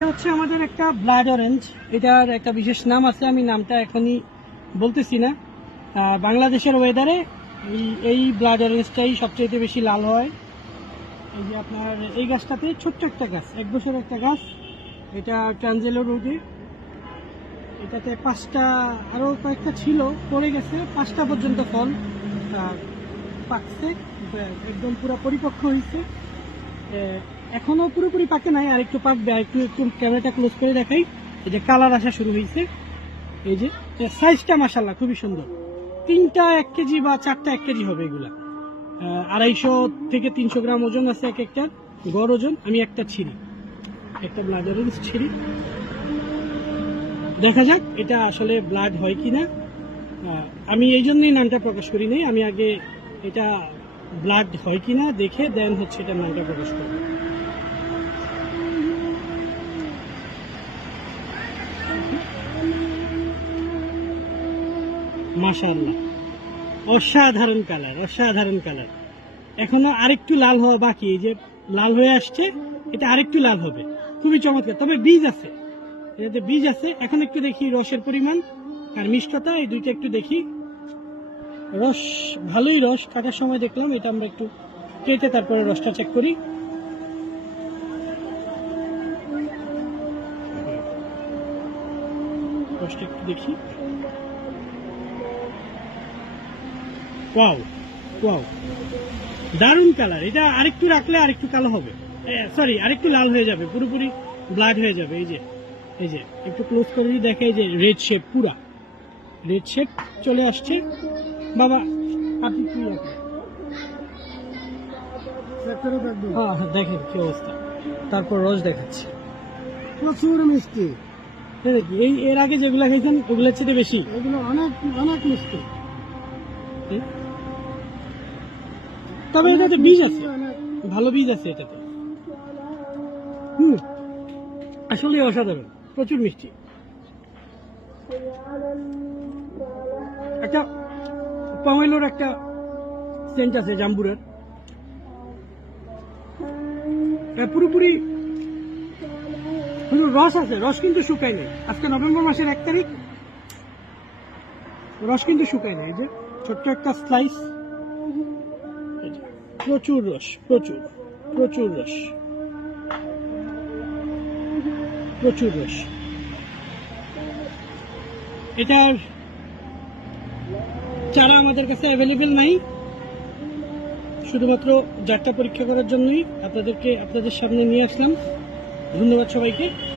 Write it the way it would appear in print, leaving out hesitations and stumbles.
এটা হচ্ছে আমাদের একটা ব্লাড অরেঞ্জ। এটার একটা বিশেষ নাম আছে, আমি নামটা এখনই বলতেছি না। বাংলাদেশের ওয়েদারে এই ব্লাড অরেঞ্জটাই সবচেয়ে বেশি লাল হয়। এই যে আপনার এই গাছটাতে ছোট্ট একটা গাছ, 1 বছরের একটা গাছ, এটা ট্রানজেলো রোডে। এটাতে 5টা, আরও কয়েকটা ছিল পড়ে গেছে, 5টা পর্যন্ত ফল পাকছে, একদম পুরো পরিপক্ক হয়েছে। এখনো পুরোপুরি পাকে নাই, আর একটু পাকবে। আর একটু একটু ক্যামেরাটা ক্লোজ করে দেখাই। এই যে কালার আসা শুরু হয়েছে। এই যে সাইজটা মাশাআল্লাহ খুবই সুন্দর। 3টা 1 কেজি বা 4টা 1 কেজি হবে এগুলা। 250 থেকে 300 গ্রাম ওজন আছে এক একটা, গড় ওজন। আমি একটা ছিঁড়ি, একটা ব্লাড অরেঞ্জ ছিঁড়ি, দেখা যাক এটা আসলে ব্লাড হয় কিনা। আমি এই জন্যই নামটা প্রকাশ করি নাই, আমি আগে এটা ব্লাড হয় কিনা দেখে দেন হচ্ছে এটা নামটা প্রকাশ করব। মাশাআল্লাহ, অসাধারণ কালার, অসাধারণ কালার। এখনো আরেকটু লাল হওয়া বাকি। এই যে লাল হয়ে আসছে, এটা আরেকটু লাল হবে, খুবই চমৎকার। তবে বীজ আছে, এটাতে বীজ আছে। এখন একটু দেখি রসের পরিমাণ আর মিষ্টতা, এই দুইটা একটু দেখি। রস ভালোই, রস কাটার সময় দেখলাম। এটা আমরা একটু কেটে তারপরে রসটা চেক করি। রসটা একটু দেখি। ওয়াও ওয়াও, দারুণ কালার। এটা আরেকটু রাখলে আরেকটু কালো হবে, সরি আরেকটু লাল হয়ে যাবে, পুরোপুরি ব্লাড হয়ে যাবে। এই যে একটু ক্লোজ করে যদি দেখে, এই যে রেড শেপ, পুরা রেড শেপ চলে আসছে। বাবা আপনি কি হ্যাঁ দেখেন কি অবস্থা। তারপর রস দেখাচ্ছি, প্রচুর মিষ্টি। এই এর আগে যেগুলো খাইছেন ওগুলোর চেয়ে বেশি, এগুলো অনেক অনেক মিষ্টি। তবে এটাতে বীজ আছে, ভালো বীজ আছে এটাতে। আসলে অসাধারণ, প্রচুর মিষ্টি। একটা পমেলোর একটা সেন্ট আছে, জাম্বুরের। পুরোপুরি রস আছে, রস কিন্তু শুকায় নেই। আজকে নভেম্বর মাসের 1 তারিখ, রস কিন্তু শুকায় নেই। এই যে ছোট্ট একটা স্লাইস, প্রচুর রস, প্রচুর প্রচুর রস, প্রচুর রস। এটার চারা আমাদের কাছে অ্যাভেলেবেল নাই, শুধুমাত্র জাতটা পরীক্ষা করার জন্যই আপনাদের সামনে নিয়ে আসলাম। ধন্যবাদ সবাইকে।